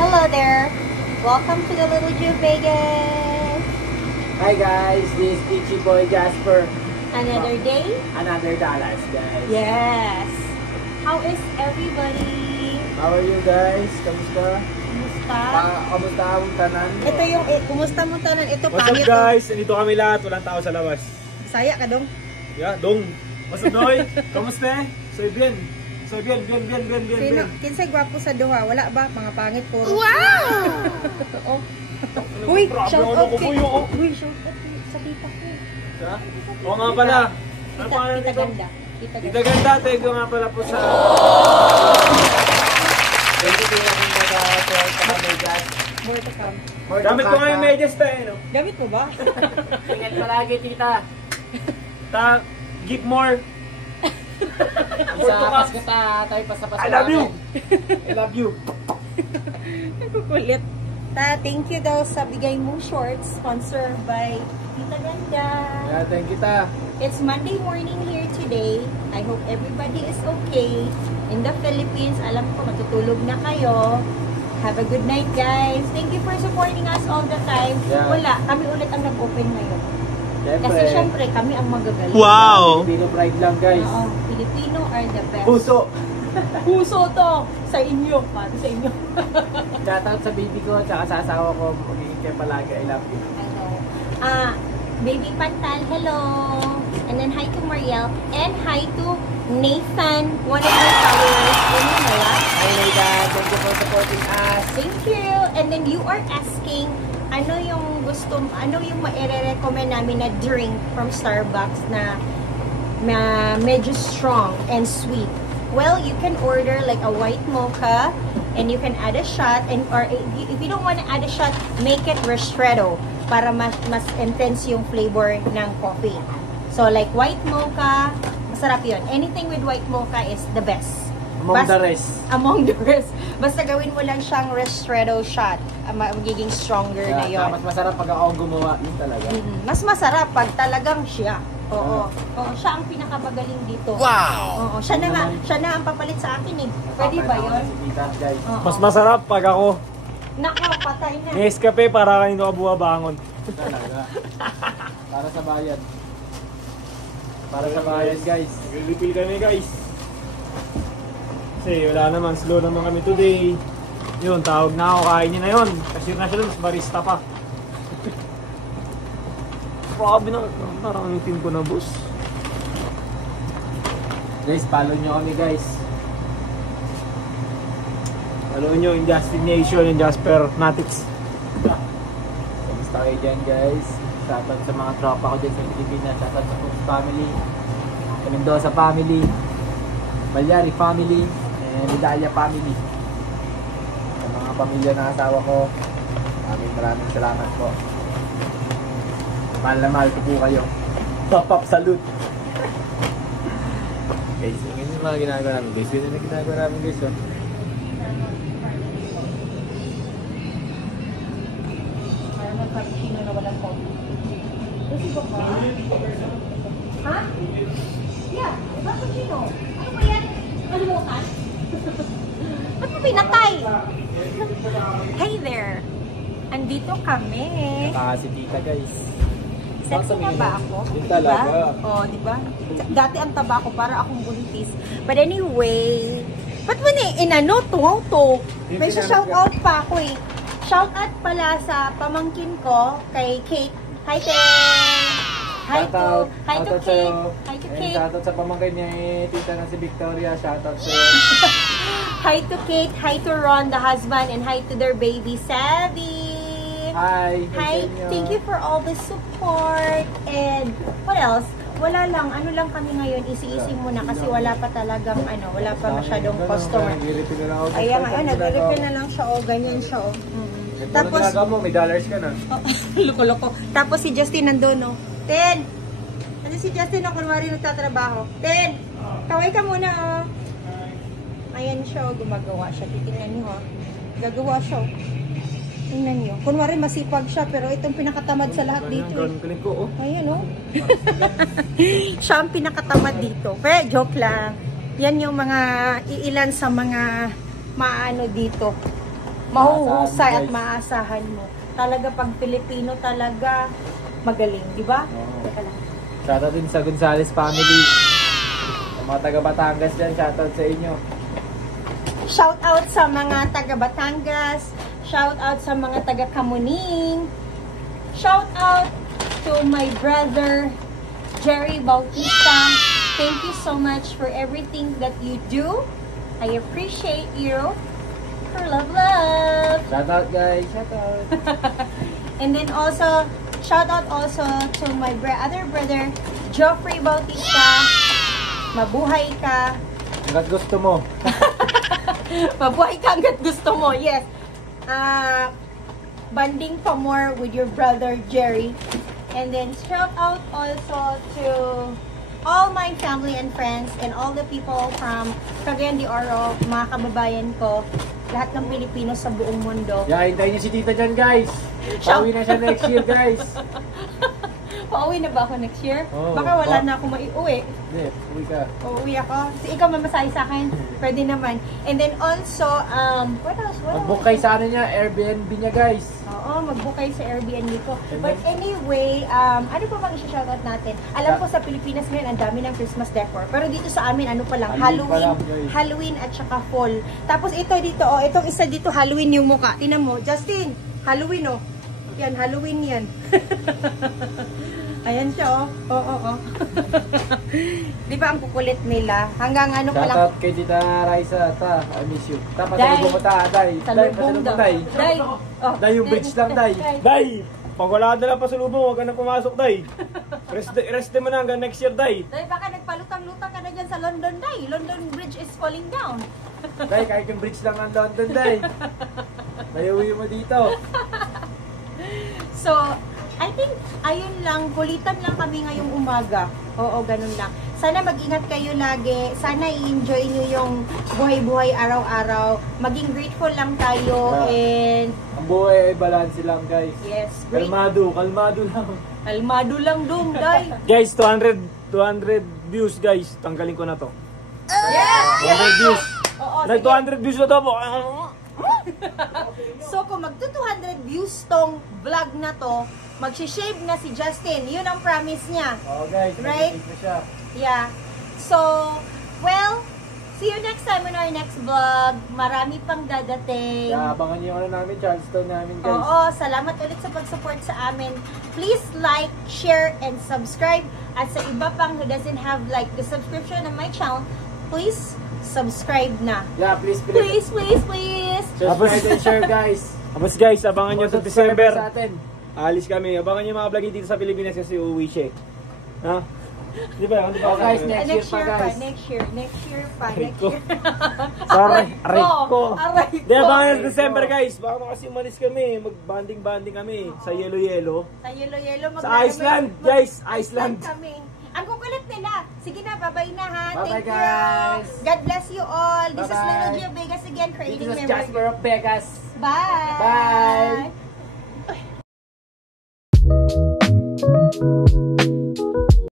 Hello there. Welcome to the Little Jew Vegas. Hi guys, this is Peachy Boy Jasper. Another day, another dollars, guys. Yes. How is everybody? How are you guys? Kamusta? Kumusta? Kamusta ang tanan? Ito yung kumusta mo tanan? Ito What's up guys? Nandito kami lahat, walang tao sa labas. Saya ka dong. Yeah, dong. What's up, Doy? Kamusta? Soy bien. Soy bien. Sino? Kinsay gwapo sa duha? Wala ba? Mga pangit puro. Wow! Oh. Uy, shout out kay. Uy, shout out sa tita ko. Sa? Oo nga pala. Tita Ganda. Tita Ganda, thank you nga pala po sa... Thank you lang yung nag-share sa kami, guys. More to come. Gamit ko nga yung medyas tayo, no? Gamit mo ba? Ingat palagi, tita. Give more. Isapas kita, tayo pa sa I love you. I love you. Kukulit. Thank you daw sa bigay mong shorts, sponsored by Tita Ganda. Yeah, thank you, ta. It's Monday morning here today. I hope everybody is okay. In the Philippines, alam ko matutulog na kayo. Have a good night, guys. Thank you for supporting us all the time. Yeah. Wala, kami ulit ang nag-open ngayon. Siyempre. Kasi syempre, kami ang magagaling. Wow! Filipino pride lang, guys. Oo, Filipino are the best. Puso. Puso to! Sa inyo, para sa inyo. Shoutout sa baby ko at sa asawa ko. Magiging kayo palagi. I love you. I know. Baby Pantal, hello! And then hi to Mariel. And hi to Nathan, one of our followers in Manila. Hi, Nathan. Thank you for supporting us. Thank you! And then you are asking, ano yung maire-recommend namin na drink from Starbucks na medyo strong and sweet? Well, you can order like a white mocha and you can add a shot, and or if you don't want to add a shot, make it ristretto para mas intense yung flavor ng coffee. So like white mocha, masarap yun. Anything with white mocha is the best. Among the rest. Among the rest. Basta gawin mo lang siyang ristretto shot. Magiging stronger na yun. Mas masarap pag ako gumawa. Yun talaga. Mas masarap pag talagang siya. Oo. Oo, siya ang pinakamagaling dito. Wow! Oo, siya na ang papalit sa akin eh. Pwede ba yun? Oo. Mas masarap pag ako. Nako, patay na. Nescafe para kanino ka buwabangon. Talaga. Para sa bayan. Para sa bayan, guys. Refill kami guys. Kasi wala naman, slow naman kami today. Yun, tawag na ako, kain niya na yun. Cashier na siya dun, mas barista pa. Grabe na, parang ang itim ko na boss. Guys, follow nyo kami, guys. Follow nyo, Injustice Nation and Jasper Natics. Kamusta kayo dyan, guys? Shoutout sa mga tropa ko dyan sa Pilipinas. Shoutout sa Cooks family, sa Mendoza family, Balyari family, and Medalla family. Sa mga pamilya ng asawa ko, maraming salamat po. Mahal na mahal ko po kayo. Pop-up salute. Guys, yun yung mga ginagawa namin, guys. Yun yung ginagawa namin, guys. Oh. Para mag-cappuccino na walang coffee. Kasi ba ka? Ha? Yeah, cappuccino. Ano ba yan? Kalimutan? Ba't mo pinatay? Hey there! Andito kami. Si tita, guys. Sexy na ba ako? Yun talaga. Diba? Oh, diba? Dati ang taba ko para akong buntis. But anyway, ba't mo na inano to? May shoutout pa ako eh. Shoutout pala sa pamangkin ko kay Kate. Hi, Kate! Hi to Kate. Hi to Kate. Shoutout sa pamangkin niya tita na si Victoria. Shoutout sa Hi to Kate. Hi to Ron, the husband, and hi to their baby, Savvy. Hi! Hi! Thank you for all the support. And what else? Wala lang. Ano lang kami ngayon, easy-easy muna kasi wala pa talagang wala pa masyadong customer. Ayan ngayon, nag-refill na lang siya. Ganyan siya. Tapos, may dollars ka na. loko-loko. Tapos si Justin nandun, no? Ten! Ano si Justin na kunwari nagtatrabaho? Ten! Kaway ka muna, oh. Ayan siya, gumagawa siya. Titingnan niyo, gagawa siya. Tingnan niyo. Kunwari masipag siya, pero itong pinakatamad sa lahat dito. Galing ko, oh. Ayan, oh. Siya ang pinakatamad dito. Pero joke lang. Yan yung mga iilan sa mga maano dito. mahuhusay at guys. maasahan mo. Talaga pag Pilipino talaga magaling, di ba? Oo. Teka lang. Shoutout din sa Gonzales family. Sa mga taga Batangas dyan, shoutout sa inyo. Shout out sa mga taga Batangas, shout out sa mga taga Kamuning, shout out to my brother Jerry Bautista. Thank you so much for everything that you do. I appreciate you. For love, love. Shoutout guys, shoutout. And then also, shout out also to my other brother, Geoffrey Bautista. Mabuhay ka. Hanggat gusto mo. Mabuhay ka hanggat gusto mo. Yes. Banding pa more with your brother, Jerry. And then, shout out also to all my family and friends and all the people from Cagayan de Oro, mga kababayan ko, lahat ng Pilipino sa buong mundo. Yeah, hintayin niyo si tita dyan guys. Shout- Pauwi na siya next year guys. Pauwi na ba ako next year? Oo. Baka wala na ako maiuwi. Hindi, uwi ka. Uuwi ako. Si ikaw mamasahe sa akin. Pwede naman. And then also, what else? Mag-book kayo sa ano niya, Airbnb niya guys. Oo, mag-book kayo sa Airbnb ko. But anyway, ano pa bang i-shoutout natin? Alam ko sa Pilipinas ngayon, ang dami ng Christmas decor. Pero dito sa amin, ano pa lang, Halloween pa Halloween, lang, guys. Halloween at saka fall. Tapos ito dito, oh, itong isa dito, Halloween yung muka. Tinan mo, Justin, Halloween oh. Yan, Halloween yan. Ayan siya oh. Oo. Di ba ang kukulit nila? Hanggang ano pa lang. Shoutout kay tita Raisa, ta, I miss you. Ta, Day. pasalubong mo ta, Day. Day, Salubong pasalubong daw. Day. Day. Oh, Day, yung bridge lang, Day. Day! Pag wala na lang pasalubong, huwag ka na pumasok, Day. Rest mo na hanggang next year, Day. Day, baka nagpalutang-lutang ka na dyan sa London, Day. London Bridge is falling down. Day, kahit yung bridge lang ang London, Day. Mayuwi mo dito. So, I think, ayun lang, kulitan lang kami ngayong umaga. Oo, ganun lang. Sana mag-ingat kayo lagi. Sana i-enjoy nyo yung buhay-buhay araw-araw. Maging grateful lang tayo. Yeah. And, Ang buhay ay balance lang, guys. yes, Kalmado lang. Kalmado lang dong, Day. Guys, 200 views, guys. Tanggalin ko na to. Yes! 200 views. Oo, Nag sige. 200 views na to po. So, kung magto 200 views tong vlog na to, magsishave na si Justin. Yun ang promise niya. Oo, guys. Right? Mag-save na siya. Yeah. So, well, see you next time in our next vlog. Marami pang dadating. Kaya abangan niyo yung ano namin, Charleston namin, guys. Oo, salamat ulit sa pag-support sa amin. Please like, share, and subscribe. At sa iba pang who doesn't have like the subscription on my channel, please subscribe na. Yeah, please. Please, please, please. Subscribe and share, guys. Tapos guys, abangan nyo sa Subscribe December. sa atin. Alis kami. Abangan nyo mga vlog dito sa Pilipinas kasi uuwi siya. Ha? Di ba? Di ba? Oh, guys, next year pa, guys. Next year pa, Aray next ko. year. Sorry, aray ko. Aray ko. Di, abangan nyo sa December guys. Baka kasi umalis kami. Mag-banding-banding kami sa Yelo-Yelo. Sa Yelo-Yelo. Sa Iceland, guys. Iceland. kami. Ang kukulit nila. Sige na, bye-bye na ha. Bye-bye, Thank guys. you. God bless you all. This is Bye-bye. Little Gio Vegas again, creating This is memories. Jasper of Vegas. Bye. Bye.